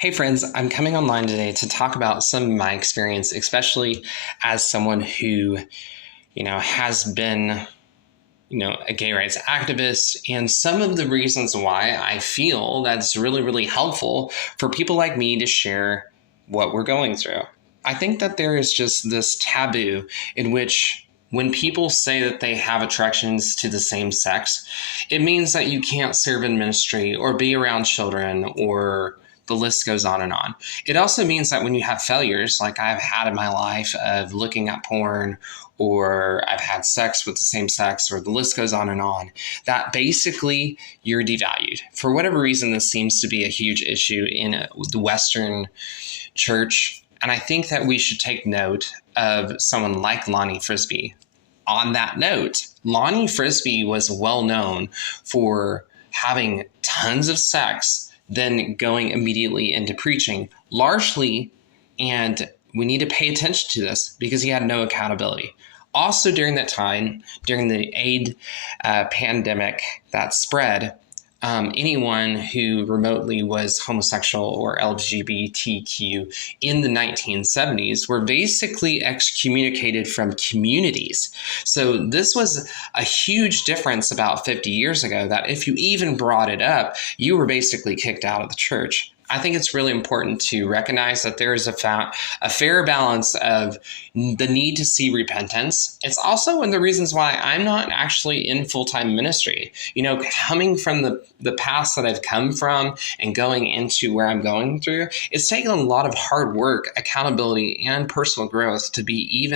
Hey friends, I'm coming online today to talk about some of my experience, especially as someone who, has been, a gay rights activist, and some of the reasons why I feel that's really, really helpful for people like me to share what we're going through. I think that there is just this taboo in which when people say that they have attractions to the same sex, it means that you can't serve in ministry or be around children, or the list goes on and on. It also means that when you have failures, like I've had in my life of looking at porn, or I've had sex with the same sex, or the list goes on and on, that basically you're devalued. For whatever reason, this seems to be a huge issue in the Western church. And I think that we should take note of someone like Lonnie Frisbee. On that note, Lonnie Frisbee was well known for having tons of sex, then going immediately into preaching, largely, and we need to pay attention to this because he had no accountability. Also during that time, during the AIDS pandemic that spread, anyone who remotely was homosexual or LGBTQ in the 1970s were basically excommunicated from communities. So this was a huge difference about 50 years ago, that if you even brought it up, you were basically kicked out of the church. I think it's really important to recognize that there is a fair balance of the need to see repentance. It's also one of the reasons why I'm not actually in full-time ministry. Coming from the past that I've come from and going into where I'm going through, it's taken a lot of hard work, accountability, and personal growth to be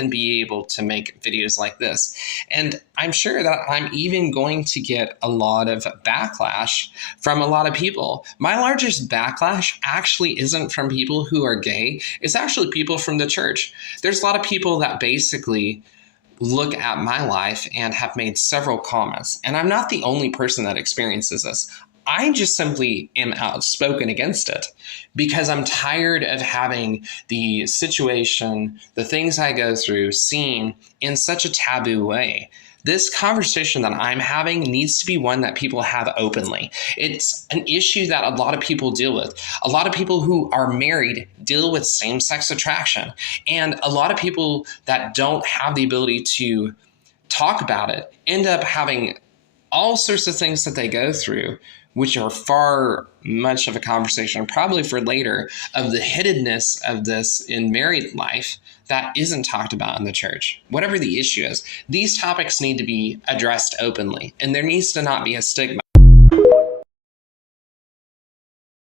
able to make videos like this. And I'm sure that I'm even going to get a lot of backlash from a lot of people. My largest backlash actually isn't from people who are gay. It's actually people from the church. There's a lot of people that basically look at my life and have made several comments. And I'm not the only person that experiences this. I just simply am outspoken against it because I'm tired of having the situation, the things I go through, seen in such a taboo way. This conversation that I'm having needs to be one that people have openly. It's an issue that a lot of people deal with. A lot of people who are married deal with same-sex attraction. And a lot of people that don't have the ability to talk about it end up having all sorts of things that they go through, which are far much of a conversation, probably for later, of the hiddenness of this in married life that isn't talked about in the church. Whatever the issue is, these topics need to be addressed openly, and there needs to not be a stigma.